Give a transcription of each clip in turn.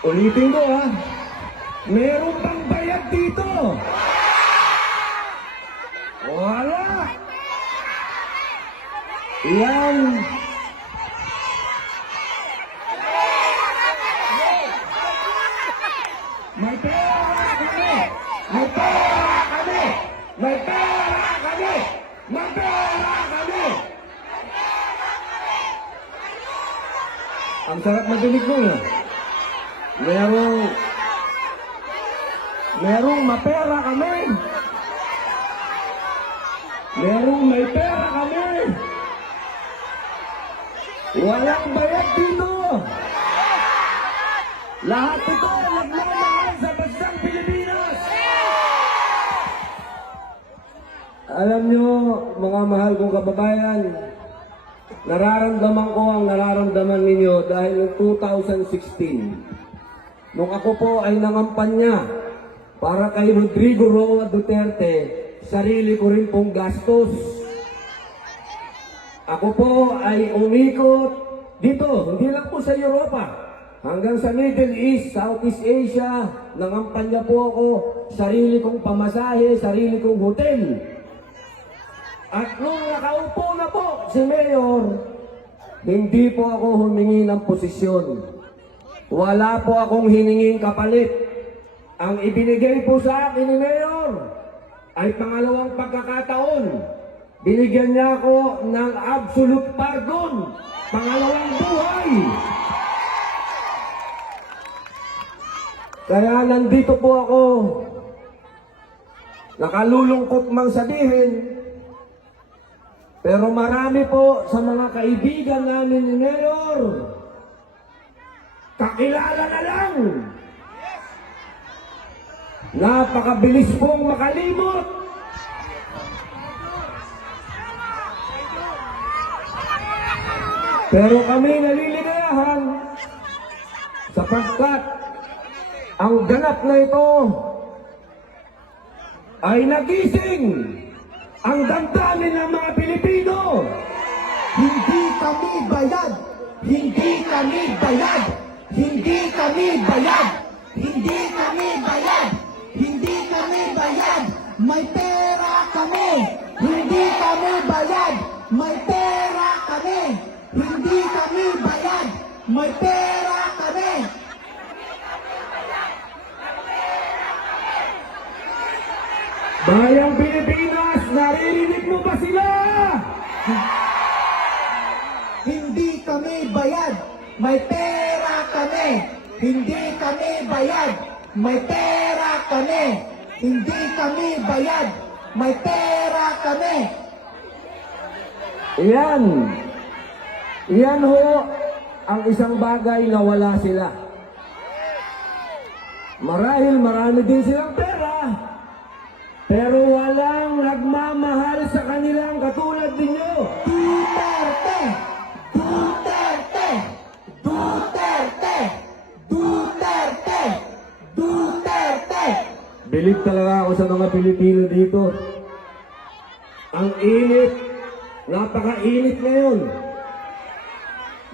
Ulitin ko ha. Meron bang bayad dito? Wala. Yan. May pera kami! May pera kami! May pera kami! May pera kami! Ang sarap madinig mo na. Merong... Merong mapera kami! Merong may pera kami! Walang bayad dito! Lahat ito nagmamahal sa bansang Pilipinas! Alam nyo, mga mahal kong kababayan, nararamdaman ko ang nararamdaman ninyo dahil noong 2016, nung ako po ay nangampanya para kay Rodrigo Roa Duterte, sarili ko rin pong gastos. Ako po ay umikot dito, hindi lang po sa Europa, hanggang sa Middle East, Southeast Asia, nangampanya po ako, sarili kong pamasahe, sarili kong hotel. At nung nakaupo na po si Mayor, hindi po ako humingi ng posisyon. Wala po akong hininging kapalit. Ang ibinigay po sa akin ni Mayor ay pangalawang pagkakataon. Binigyan niya ako ng absolute pardon. Pangalawang buhay. Kaya nandito po ako. Nakalulungkot mang sabihin, pero marami po sa mga kaibigan namin ni Mayor, kakilala na lang. Napakabilis pong makalimot. Pero kami naliligayahan sapagkat ang ganap na ito ay nagising ang damdamin ng mga Pilipino. Hindi kami bayad. Hindi kami bayad. Hindi kami bayad. Hindi kami bayad. Hindi kami bayad. May pera kami. Hindi kami bayad. May pera kami. Hindi kami bayad. May pera sila? Hindi kami bayad. May pera kami. Hindi kami bayad. May pera kami. Hindi kami bayad. May pera kami. Yan. Yan ho ang isang bagay na wala sila. Marahil marami din silang pera. Pero walang nagmamahal sa kanilang katulad ninyo. Duterte! Duterte! Duterte! Duterte! Duterte! Bilib talaga ako sa mga Pilipino dito. Ang init, napakainit ngayon.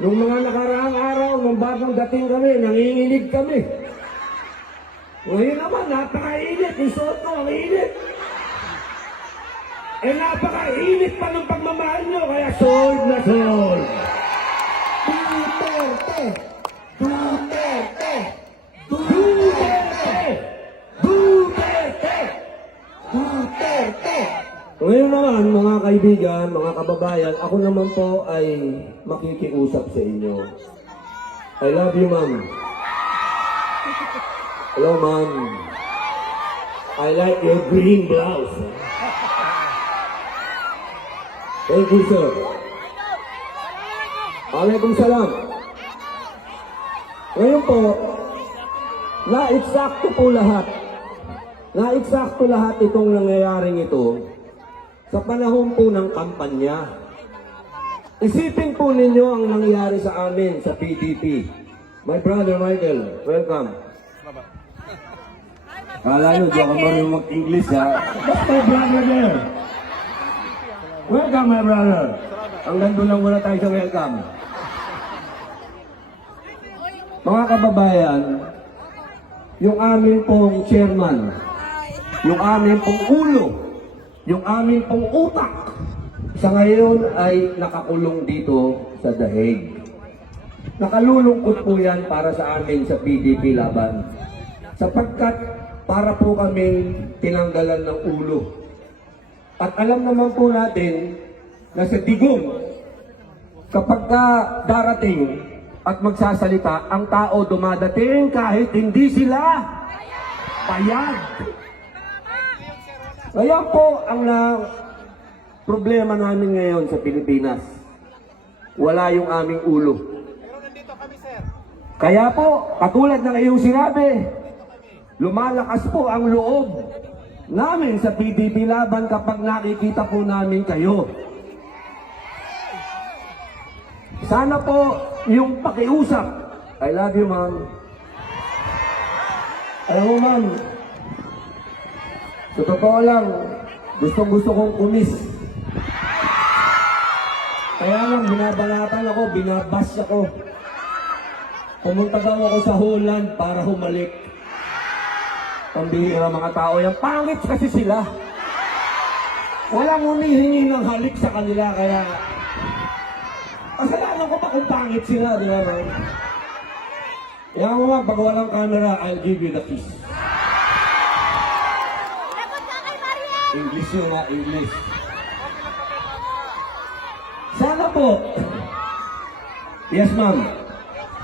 Nung mga nakaraang araw, nung bagong dating kami, nanginginig kami. Ngayon naman, napakainit. Isuot ko, ang init. Eh, napakainit pa ng pagmamahal nyo, kaya sold na sold. Duterte! Duterte! Duterte! Duterte! Duterte! Ngayon naman, mga kaibigan, mga kababayan, ako naman po ay makikiusap sa inyo. I love you, ma'am. Hello, ma'am. I like your green blouse. Thank you, sir. Alaikum salam. Ngayon po, na-eksakto po lahat. Na-eksakto lahat itong nangyayaring ito sa panahon po ng kampanya. Isipin po ninyo ang nangyari sa amin sa PDP. My brother Michael, welcome. Kala nyo, di ako marunong mag-English ha. That's my brother there. Welcome, my brother. Ang gando lang muna tayo sa welcome. Mga kababayan, yung aming pong chairman, yung aming pong ulo, yung aming pong utak, sa ngayon ay nakakulong dito sa Dahig. Nakalulungkot po yan para sa amin sa PDP laban. Sapagkat para po kami tinanggalan ng ulo. At alam naman po natin na sa digong, kapag ka darating at magsasalita, ang tao dumadating kahit hindi sila payag. Kaya po ang na problema namin ngayon sa Pilipinas. Wala yung aming ulo. Kaya po, katulad ng iyong sinabi, lumalakas po ang loob namin sa PDP laban kapag nakikita po namin kayo. Sana po yung pakiusap. I love you, ma'am. Alam mo, ma'am, sa totoo lang, gustong gusto kong kumis. Kaya lang, binabalatan ako, binabas ako. Pumunta daw ako sa Holland para humalik. Pambihira mga tao yan. Pangit kasi sila. Walang humihingi ng halik sa kanila, kaya... Kasalanan ko pa kung pangit sila, di ba, man? Kaya mo pag walang camera, I'll give you the kiss. English yun nga, English. Sana po. Yes, ma'am.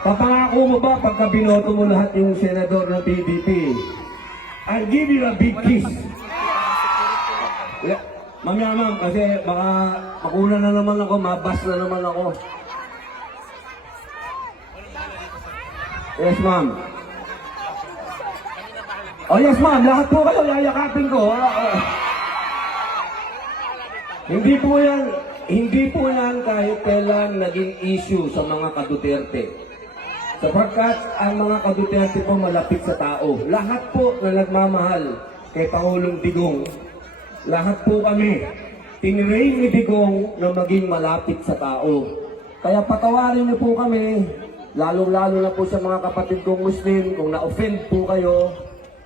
Papangako mo ba pagka binoto mo lahat yung senador ng PDP? I'll give you a big kiss. Yeah. Mamaya ma'am, kasi baka makuna na naman ako, mabas na naman ako. Yes, ma'am. Oh, yes, ma'am. Lahat po kayo, yayakapin ko. Ah, ah. Hindi po yan, hindi po yan kahit kailan naging issue sa mga kaduterte. Sapagkat ang mga kaduterte po malapit sa tao. Lahat po na nagmamahal kay Pangulong Digong, lahat po kami, tinrain ni Digong na maging malapit sa tao. Kaya patawarin niyo po kami, lalong-lalo na po sa mga kapatid kong Muslim, kung na-offend po kayo,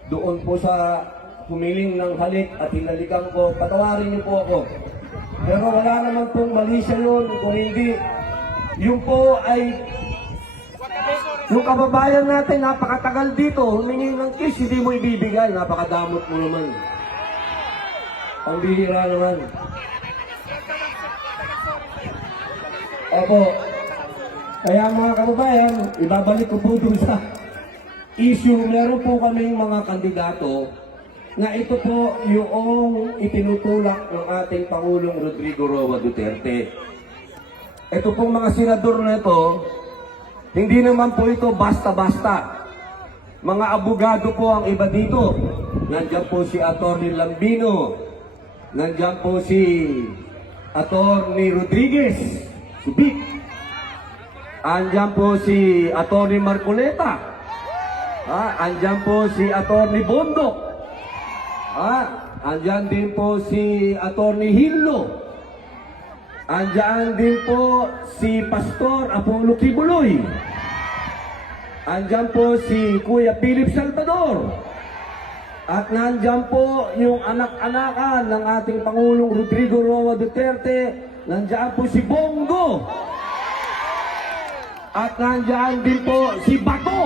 doon po sa humiling ng halik at hinalikan ko, patawarin niyo po ako. Pero wala naman pong mali siya yun, kung hindi, yun po ay yung kababayan natin, napakatagal dito, humingi ng kiss, hindi mo ibibigay, napakadamot mo naman. Ang bihira naman. Opo. Kaya mga kababayan, ibabalik ko po dun sa issue. Meron po kaming mga kandidato na ito po yung itinutulak ng ating Pangulong Rodrigo Roa Duterte. Ito pong mga senador na ito, hindi naman po ito basta-basta. Mga abogado po ang iba dito. Nandiyan po si Atty. Lambino. Nandiyan po si Atty. Rodriguez. Si Vic. Andiyan po si Atty. Marcoleta. Ah, andyan po si Atty. Bondok. Ah, andyan din po si Atty. Hillo. Andyan din po si Pastor Apollo Kibuloy. Andyan po si Kuya Philip Salvador. At nandyan po yung anak-anakan ng ating Pangulong Rodrigo Roa Duterte. Nandyan po si Bongo. At nandyan din po si Bato.